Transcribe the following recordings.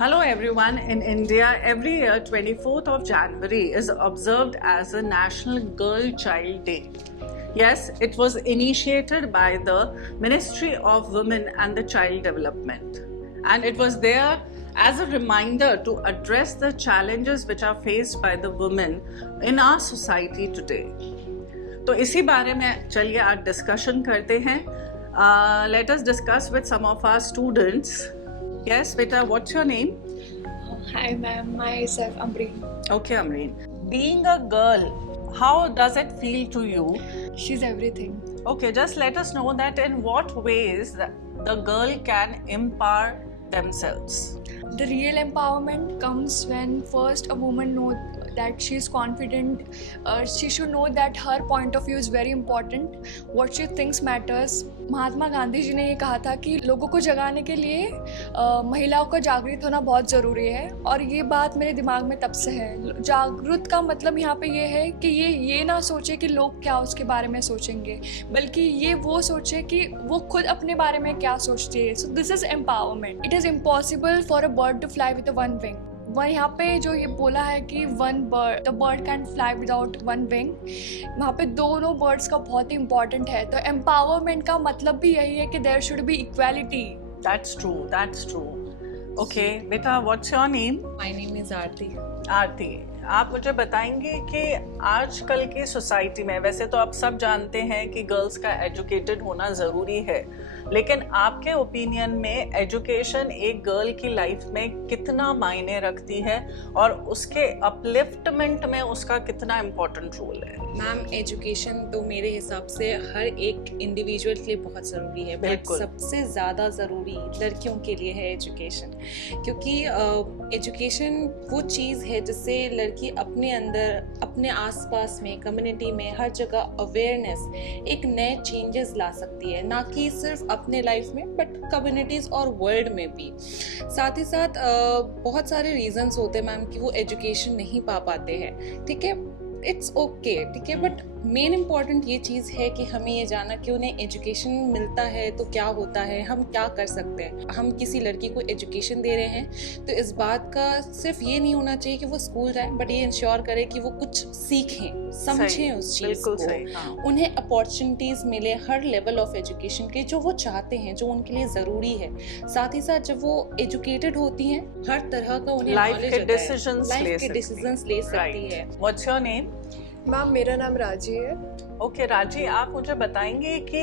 Hello everyone. In India, every year 24th of January is observed as a National Girl Child Day. Yes, it was initiated by the Ministry of Women and the Child Development. And it was there as a reminder to address the challenges which are faced by the women in our society today. तो इसी बारे में चलिए आज discussion करते हैं. Let us discuss with some of our students. Yes, beta, what's your name? Hi ma'am, myself Amreen. Okay, Amreen. Being a girl, how does it feel to you? She's everything. Okay, just let us know that in what ways the girl can empower themselves. The real empowerment comes when first a woman knows that she is confident. She should know that her point of view is very important. What she thinks matters. Mahatma Gandhi ji ने ये कहा था कि लोगों को जगाने के लिए महिलाओं का जागृत होना बहुत ज़रूरी है, और ये बात मेरे दिमाग में तब से है. जागृत का मतलब यहाँ पे ये है कि ये ना सोचे कि लोग क्या उसके बारे में सोचेंगे, बल्कि ये वो सोचे कि वो खुद अपने बारे में क्या सोचती है. So this is empowerment. It is impossible for a bird to fly with one wing. वह यहाँ पे जो ये बोला है कि the bird can fly without one wing, वहाँ पे दोनों बर्ड्स का बहुत ही इंपॉर्टेंट है. तो एम्पावरमेंट का मतलब भी यही है कि there should be equality. That's true. Okay, beta, what's your name? My name is Aarti. आरती, आप मुझे बताएंगे कि आजकल की सोसाइटी में, वैसे तो आप सब जानते हैं कि गर्ल्स का एजुकेटेड होना ज़रूरी है, लेकिन आपके ओपिनियन में एजुकेशन एक गर्ल की लाइफ में कितना मायने रखती है और उसके अपलिफ्टमेंट में उसका कितना इम्पोर्टेंट रोल है? मैम, एजुकेशन तो मेरे हिसाब से हर एक इंडिविजुअल के लिए बहुत ज़रूरी है, बट सबसे ज़्यादा ज़रूरी लड़कियों के लिए है एजुकेशन. क्योंकि एजुकेशन वो चीज़ है जिससे लड़की अपने अंदर, अपने आसपास में, कम्युनिटी में, हर जगह अवेयरनेस, एक नए चेंजेस ला सकती है, ना कि सिर्फ अपने लाइफ में बट कम्युनिटीज़ और वर्ल्ड में भी. साथ ही साथ बहुत सारे रीजंस होते हैं मैम कि वो एजुकेशन नहीं पा पाते हैं. ठीक है, इट्स ओके, ठीक है, बट मेन इम्पॉर्टेंट ये चीज़ है कि हमें ये जाना कि उन्हें एजुकेशन मिलता है तो क्या होता है, हम क्या कर सकते हैं. हम किसी लड़की को एजुकेशन दे रहे हैं तो इस बात का सिर्फ ये नहीं होना चाहिए कि वो स्कूल जाए, बट ये इंश्योर करे कि वो कुछ सीखें, समझें उस चीज़ को. हाँ. उन्हें अपॉर्चुनिटीज़ मिले हर लेवल ऑफ एजुकेशन के, जो वो चाहते हैं, जो उनके लिए ज़रूरी है. साथ ही साथ जब वो एजुकेटेड होती हैं, हर तरह का उन्हें लाइफ नॉलेज के होता है, डिसीजंस ले सकती है. What's your name? मैम, मेरा नाम राजी है. ओके राजी, आप मुझे बताएंगे कि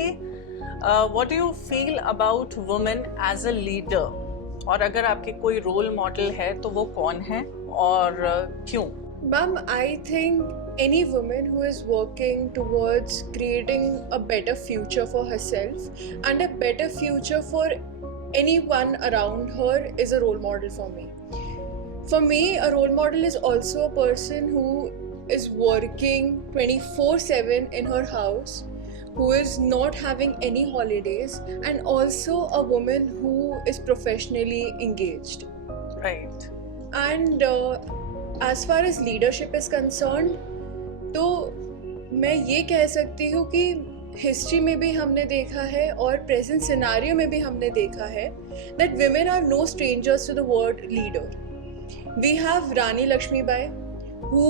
what do you feel about women as a leader, और अगर आपके कोई रोल मॉडल है तो वो कौन है और क्यों? Ma'am, I think any woman who is working towards creating a better future for herself and a better future for anyone around her is a role model for me. For me, a role model is also a person who is working 24/7 in her house, who is not having any holidays, and also a woman who is professionally engaged. Right. And as far as leadership is concerned, तो मैं ये कह सकती हूँ कि history में भी हमने देखा है और प्रेजेंट सिनारियो में भी हमने देखा है that women are no strangers to the word leader. We have Rani Lakshmibai, who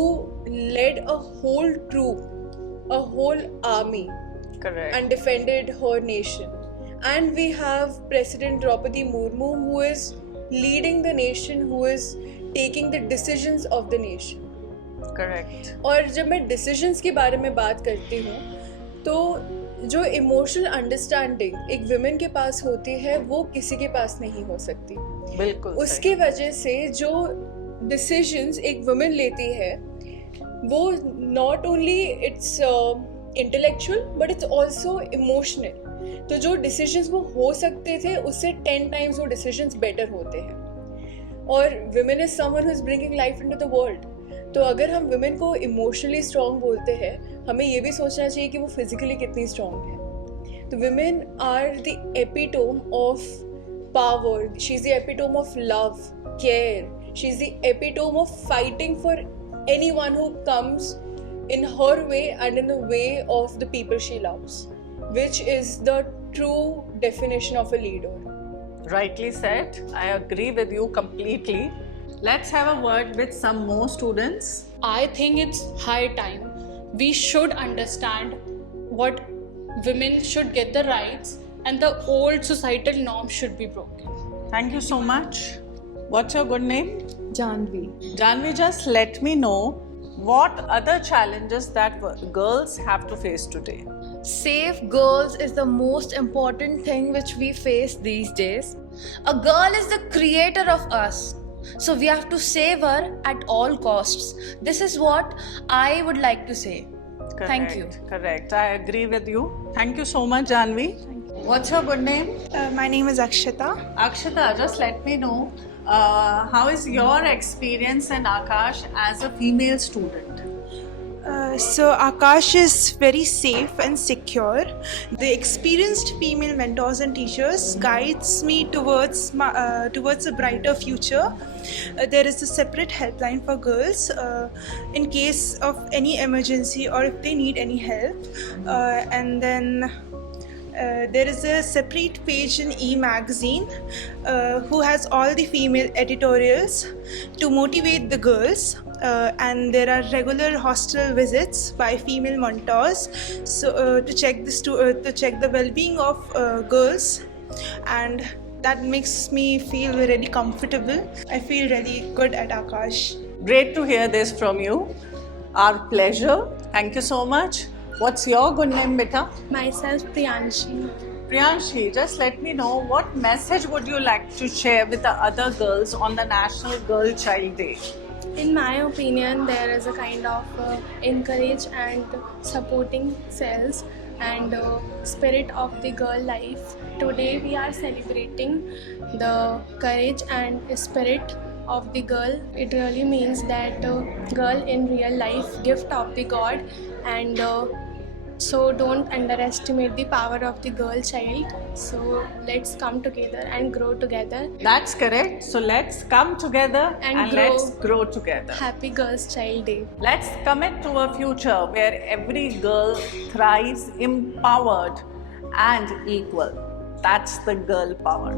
led a whole troop, a whole army, Correct. and defended her nation. And we have President Draupadi Murmu, who is leading the nation, who is taking the decisions of the nation. Correct. और जब मैं decisions के बारे में बात करती हूँ तो जो इमोशनल अंडरस्टैंडिंग एक विमेन के पास होती है वो किसी के पास नहीं हो सकती. बिल्कुल उसके वजह से जो डिसीजंस एक वुमेन लेती है वो not only it's intellectual but it's also emotional. तो जो डिसीजंस वो हो सकते थे उससे 10 टाइम्स वो डिसीजंस बेटर होते हैं. और women is someone who is bringing life into the world. तो अगर हम विमेन को इमोशनली स्ट्रॉन्ग बोलते हैं, हमें ये भी सोचना चाहिए कि वो फिजिकली कितनी स्ट्रॉन्ग है. तो women are the epitome of power. She is the epitome of love, care. She is the epitome of fighting for anyone who comes in her way and in the way of the people she loves, which is the true definition of a leader. Rightly said. I agree with you completely. Let's have a word with some more students. I think it's high time we should understand what women should get the rights and the old societal norms should be broken. Thank you so much. What's your good name? Janvi. Janvi, just let me know what other challenges that girls have to face today. Safe girls is the most important thing which we face these days. A girl is the creator of us. So we have to save her at all costs. This is what I would like to say. Correct, Thank you. Correct. I agree with you. Thank you so much, Janvi. What's your good name? My name is Akshata. Akshata, just let me know how is your experience in Akash as a female student? So Akash is very safe and secure. The experienced female mentors and teachers guides me towards a brighter future. There is a separate helpline for girls in case of any emergency or if they need any help. And then there is a separate page in e-magazine who has all the female editorials to motivate the girls. And there are regular hostel visits by female mentors, so to check the well-being of girls, and that makes me feel really comfortable. I feel really good at Akash. Great to hear this from you. Our pleasure. Thank you so much. What's your good name, beta? Myself, Priyanshi. Priyanshi, just let me know what message would you like to share with the other girls on the National Girl Child Day? In my opinion, there is a kind of encourage and supporting cells and spirit of the girl life. Today we are celebrating the courage and spirit of the girl. It really means that girl in real life, gift of the God, and so don't underestimate the power of the girl child. So let's come together and grow together. That's correct. So let's come together and grow. let's grow together. Happy Girls Child Day. Let's commit to a future where every girl thrives empowered and equal. That's the girl power.